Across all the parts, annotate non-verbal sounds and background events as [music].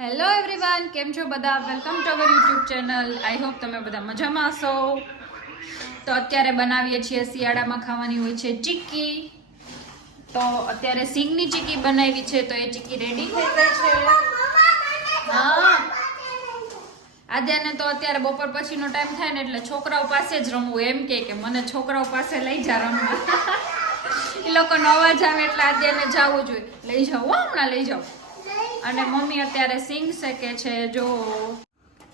Hello everyone કેમ છો બધા? Welcome to our YouTube channel I hope તમે બધા મજામાં હશો. તો અત્યારે બનાવીએ છીએ શિયાળામાં ખાવાની હોય છે ચીક્કી. તો અત્યારે સિંગની ચીક્કી બનાવી છે, તો એ ચીક્કી રેડી થઈ ગઈ છે. હા. આદ્યાને તો અત્યારે બપોર પછીનો ટાઈમ થાય ને એટલે છોકરાઓ પાસે જ રમવું. એમ કે કે મને છોકરાઓ પાસે લઈ જા રમવા. [laughs] એ લોકોનો અવાજ આવે એટલે આદ્યાને જવું જોઈએ. લઈ જાઓ હમણાં લઈ જાઓ. અને મમ્મી અત્યારે સિંગ શેકે છે જો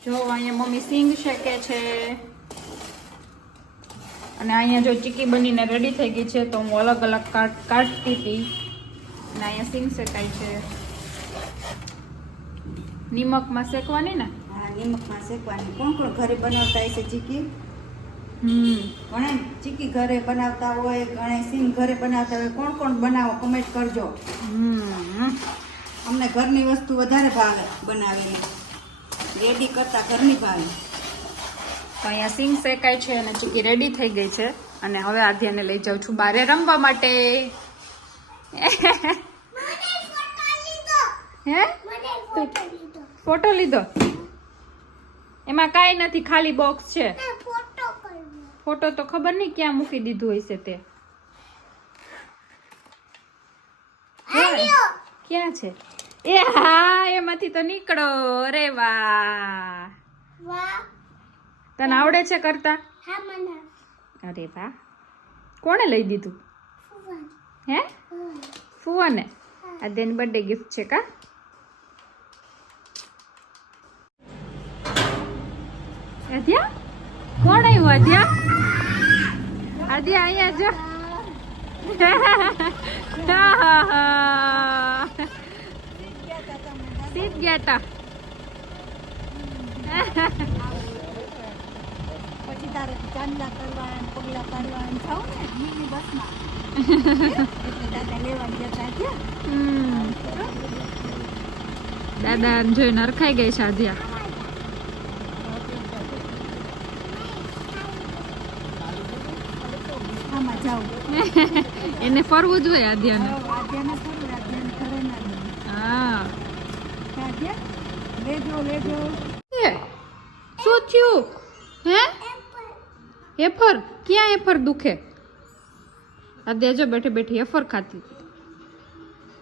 જો અહીંયા મમ્મી સિંગ શેકે છે. અને અહીંયા જો ચીકી બનીને રેડી થઈ ગઈ છે તો હું અલગ અલગ કાટ કાઢતી હતી. અને અહીંયા સિંગ શેકાય છે. નિમકમાં શેકવાની ને? હા નિમકમાં શેકવાની. કોણ કોણ ઘરે બનાવતા છે ચીકી? હમ. ઘણા ચીકી ઘરે બનાવતા હોય ઘણે સિંગ ઘરે બનાવતા હોય કોણ કોણ બનાવો કમેન્ટ કરજો. હમ. અમને ઘરની વસ્તુ વધારે ભાવે બનાવેલી રેડી કરતા ઘરની ભાવે. તો અહીંયા સિંગ શેકાય છે અને ચૂકી રેડી થઈ ગઈ છે. અને હવે આધ્યાને લઈ જાઉં છું બારે રમવા માટે. હે? ફોટો લીધો? એમાં કાંઈ નથી ખાલી બોક્સ છે. ફોટો તો ખબર નહીં ક્યાં મૂકી દીધું હશે તે. ક્યાં? ક્યાં છે? એ હા એમાંથી તો નીકળો અરે વાહ. તને આવડે છે કરતા? અરે વાહ. કોણે લઈ દીધું? હે? ફુવાને? દેન બર્થડે ગિફ્ટ છે કા? અધ્યા કોણ આવ્યું અધ્યા અધ્યા અહીંયા જો. ગયા તા પછી તારે ચાંદલા કરવા પગલા પાડવા જાવ ને મિની બસમાં એટલે દાદા લેવા ગયા હમ. દાદા જોઈને નરખાઈ ગઈ જાવ [laughs] એને ફરવું જોઈએ આદ્યાને આદ્યાને ખરું આદ્યાને ઘરે ના ગયું હા આદ્યા લેજો. લેજો શું થયું? હે? એફર? ક્યાં એફર દુખે? આ દેજો બેઠી બેઠી એફર ખાતી.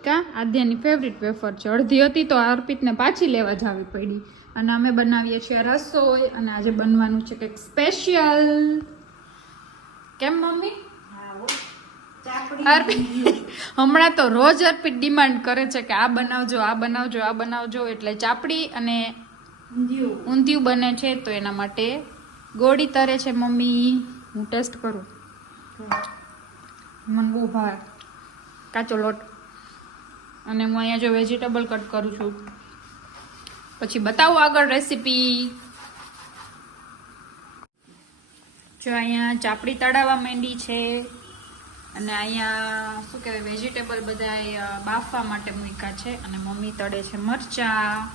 કા? આદ્યાની ફેવરિટ વેફર છે. અડધી હતી તો અર્પિતને પાછી લેવા જાવી પડી. અને અમે બનાવીએ છીએ રસોઈ અને આજે બનવાનું છે કંઈક સ્પેશિયલ કેમ મમ્મી? હમણાં તો રોજ અર્પિત ડિમાન્ડ કરે છે કે આ બનાવજો આ બનાવજો આ બનાવજો. એટલે ચાપડી અને ઊંધિયું. બને છે તો એના માટે ગોળી તરે છે મમ્મી. હું ટેસ્ટ કરું. મને બહુ ભાવે. કાચો લોટ. અને હું અહીંયા જો વેજીટેબલ કટ કરું છું. પછી બતાવું આગળ રેસીપી જો અહીંયા ચાપડી તળાવવા માંડી છે. અને અહીંયા શું કહેવાય વેજીટેબલ બધા બાફવા માટે મૂક્યા છે અને મમ્મી તળે છે મરચા.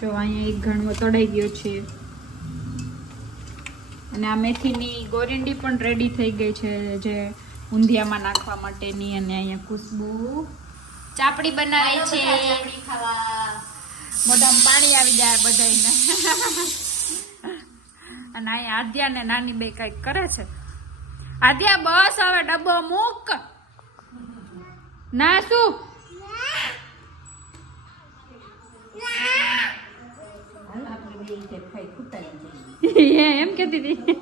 જો અહીંયા એક ઘણવો તળાઈ ગયો છે. અને આ મેથીની ગોરિંડી પણ રેડી થઈ ગઈ છે જે ઊંધિયામાં નાખવા માટેની અને અહીંયા ખુશ્બુ. ચાપડી બનાવે છે. મોઢામાં પાણી આવી જાય બધાને [laughs] અને અહીંયા આદ્યા ને નાની બે કંઈક કરે છે. આદ્યા બસ હવે ડબ્બો મૂક ના, શું એમ કેતી હતી.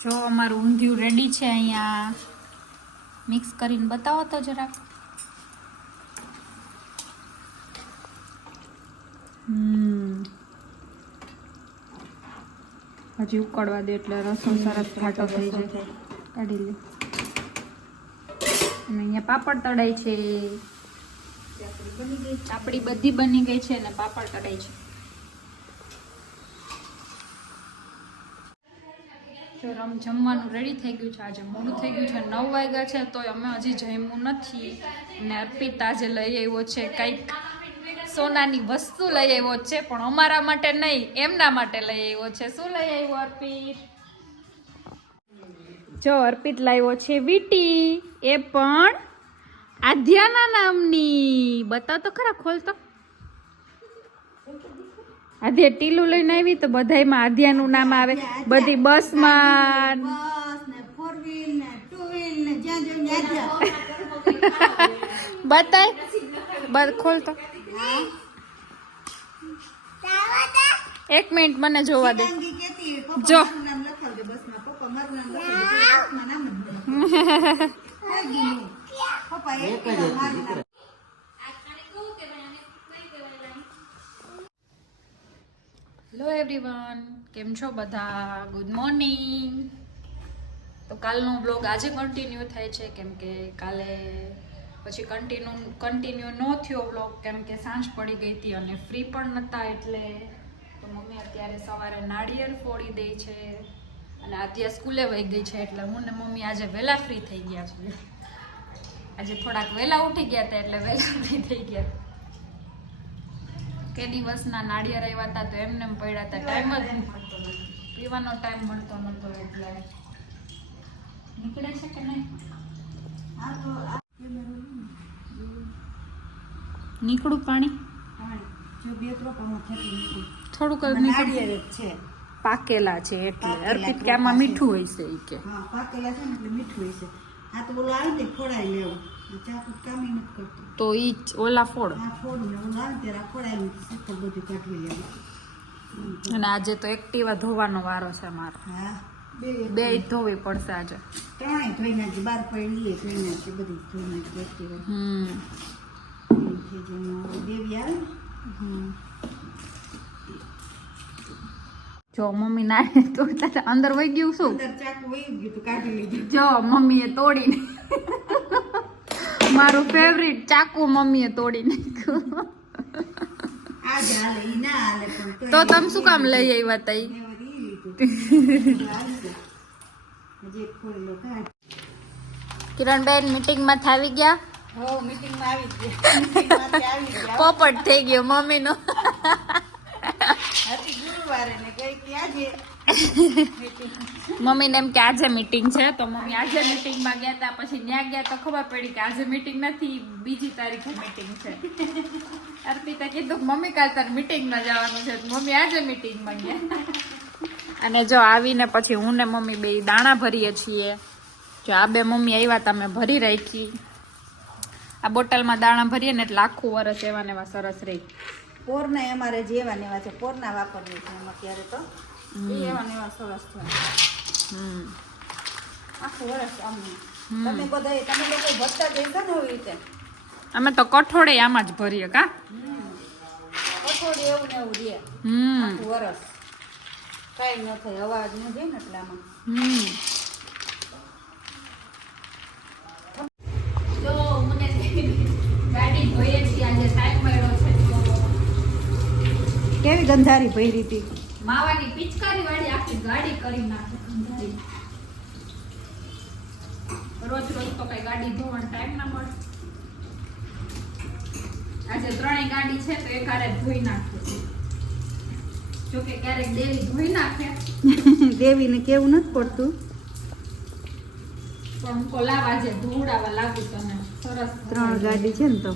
જો, અમારું ઊંધિયું રેડી છે અહીંયા મિક્સ કરીને બતાવો તો જરાક હમ. હજી ઉકળવા દે એટલે રસો સરસ ઘાટો થઈ જાય. કાઢી લે. અને અહીંયા પાપડ તળાય છે. આપણી બધી બની ગઈ છે અને પાપડ તળાય છે. જો રમ જમવાનું રેડી થઈ ગયું છે. આજે મોડું થઈ ગયું છે. નવ વાગ્યા છે તોય અમે હજી જમ્યું નથી. અને અર્પિત આજે લઈ આવ્યો છે, કંઈક સોનાની વસ્તુ લઈ આવ્યો છે પણ અમારા માટે નહીં એમના માટે લઈ આવ્યો છે. શું લઈ આવ્યો અર્પિત? જો અર્પિત લાવ્યો છે વીટી. એ પણ આધ્યાના નામની. બતાવ તો ખરા ખોલ તો. આધ્યા ટીલું લઈને આવી તો બધાયમાં આધ્યાનું નામ આવે. બધી બસમાં. બતાય. બસ ખોલ તો. એક મિનિટ મને જોવા દે. જો. હેલો એવરીવન કેમ છો બધા? ગુડ મોર્નિંગ તો કાલનો બ્લોગ આજે કન્ટિન્યુ થાય છે કેમ કે કાલે પછી કન્ટિન્યુ કન્ટિન્યુ ન થયો વ્લોગ કેમ કે સાંજ પડી ગઈ હતી અને ફ્રી પણ નહોતા એટલે તો મમ્મી અત્યારે સવારે નાળિયેર ફોડી દે છે અને આદ્યા સ્કૂલે વહી ગઈ છે એટલે હું ને મમ્મી આજે વહેલા ફ્રી થઈ ગયા છીએ આજે થોડાક વહેલા ઉઠી ગયા હતા એટલે વહેલા ફ્રી થઈ ગયા. કે દિવસના નાળિયેર આવ્યા હતા તો એમને એમ પડ્યા હતા ટાઈમ જ નહીં મળતો. પીવાનો ટાઈમ મળતો નહોતો એટલે. નીકળે છે કે નહીં? હા તો નીકળું પાણી. થોડુંક છે. પાકેલા છે એટલે અર્પિત કે આમાં મીઠું હોય છે એ કે. હા પાકેલા છે એટલે મીઠું હોય છે. આ તો ઓલું આવી ને ફોડાઈ લેવું. તો ઈ ઓલા ફોડ. અને આજે તો એક્ટિવા ધોવાનો વારો છે મારો. બે ધોવી પડશે આજે. ત્રણેય ધોઈ નાખી બાર પડી ધોઈ નાખી બધી ધોઈ નાખી એક્ટિવા. હમ. જો મમ્મી ના હતા. અંદર વહી ગયું શું? તું જો મમ્મીએ તોડીને મારું ફેવરિટ ચાકુ મમ્મીએ તોડી નાખ્યું. તો તમે શું કામ લઈ આવ્યા તઈ? [laughs] કિરણબેન મીટિંગમાં થાવી ગયા? [laughs] પોપટ થઈ ગયો મમ્મીનો. નો મમ્મી ને એમ કે આજે મીટિંગ છે. તો મમ્મી આજે મીટિંગમાં ગયા હતા પછી ત્યાં ગયા તો ખબર પડી કે આજે મીટિંગ નથી બીજી તારીખે મીટિંગ છે. અર્પિતા કીધું મમ્મી કાલ તાર મીટિંગમાં જવાનું છે. તો મમ્મી આજે મીટિંગમાં ગયા. અને જો આવીને પછી હું ને મમ્મી બે દાણા ભરીએ છીએ. જો આ બે મમ્મી આવ્યા તમે ભરી રાખી. આ બોટલમાં દાણા ભરીએ ને એટલે આખું વરસ એવા ને એવા સરસ રહે. પોરના અમારે જેવા ને એવા છે પોરના વાપરીએ છે એમાં ક્યારે તો. એવા ને એવા સરસ થાય હમ. આખું વર્ષ અમને તમે બધા તમે લોકો ભરતા જઈશો ને એવી રીતે? અમે તો કઠોળે આમાં જ ભરીએ કા? કઠોળે એવું ને એવું રે. હમ. આખું વરસ. કાંઈ ન થાય અવાજ ન જાય ને એટલે આમાં હમ તો મને ગાડી ધોઈએ છીએ આજે ટાઈમ મળ્યો છે કેવી ગંધારી ભરી હતી? માવાની પિચકારી વાળી આખી ગાડી કરી નાખે ગંધારી. રોજ રોજ તો કઈ ગાડી ધોવાનો ટાઈમ ના મળે. આજે ત્રણેય ગાડી છે તો એક હારે ધોઈ નાખીએ જોકે ક્યારેક દેવી ધોઈ નાખે. [laughs] દેવીને કેવું નથી પડતું. પણ હું કહું, લાવ આજે ધોવડાવવા લાગુ તને. સરસ ત્રણ ગાડી છે ને તો.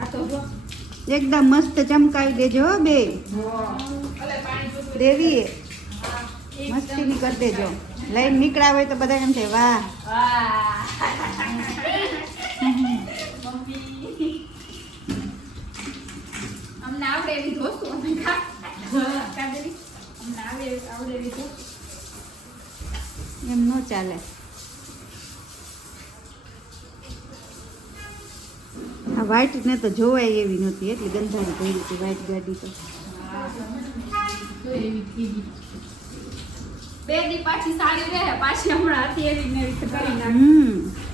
આ તો જો. એકદમ મસ્ત ચમકાવી દેજો હો બે. દેવીએ. મસ્તીની કરી દેજો. લઈને નીકળ્યા હોય તો બધા એમ થાય વાહ. એમ ન અમને વ્હાઈટ ને તો જોવાય એવી નહોતી એટલી ગંધારી પડી હતી વ્હાઈટ ગાડી તો. થઈ. બે દી પાછી સારી રહે પાછી હમણાં હતી એવી ને કરી નાખી.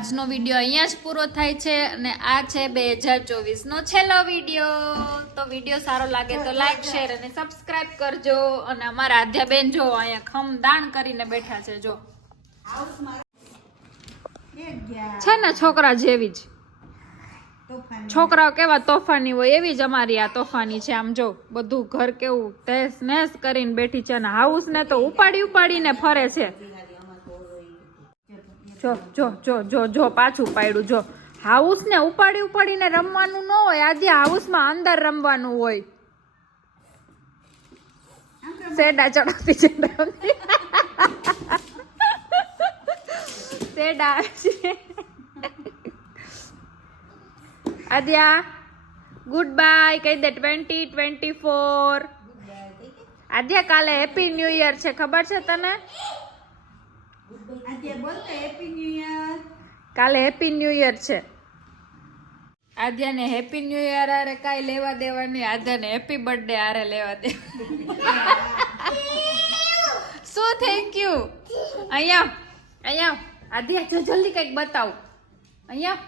આજનો વીડિયો અહીંયા જ પૂરો થાય છે અને આ છે બે હજાર ચોવીસનો છેલ્લો વીડિયો તો વીડિયો સારો લાગે તો લાઈક શેર અને સબસ્ક્રાઇબ કરજો. અને અમારા આધ્યાબેન જો અહીંયા ખમ દાણ કરીને બેઠા છે, જો. છે ને છોકરા જેવી જ. છોકરાઓ કેવા તોફાની હોય એવી જ અમારી આ તોફાની છે. આમ જો, બધું ઘર કેવું તહેસ નેસ કરીને બેઠી છે અને હાઉસ ને તો ઉપાડી ઉપાડીને ફરે છે. જો જો જો જો જો, પાછું પાડ્યું, જો. હાઉસ ને ઉપાડી ઉપાડીને રમવાનું ન હોય, આજે હાઉસમાં અંદર રમવાનું હોય. સેડા ચડાવતી ચડાવતી. સેડા આદ્યા, ગુડ બાય, કહી દે, ટ્વેન્ટી ટ્વેન્ટી ફોર. આદ્યા કાલે હેપી ન્યુ યર છે, ખબર છે તને? આજે બોલતો હેપી ન્યુ યર કાલે હેપી ન્યુ યર છે. આદ્યાને હેપી ન્યુ યર આરે કાંઈ લેવા દેવા નહીં આદ્યાને હેપી બર્થડે આરે લેવા દે [laughs] શું થેન્ક યુ અહીંયા અહીંયા આદ્યા જો જલ્દી કંઈક બતાવ. અહીંયા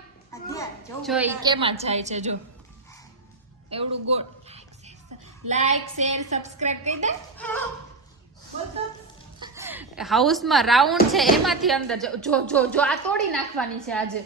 જો જો ઈ કેમાં જાય છે જો. એવડું ગોળ. લાઈક શેર સબસ્ક્રાઇબ કરી દે. હાઉસમાં રાઉન્ડ છે એમાંથી અંદર જો જો જો આ તોડી નાખવાની છે આજે.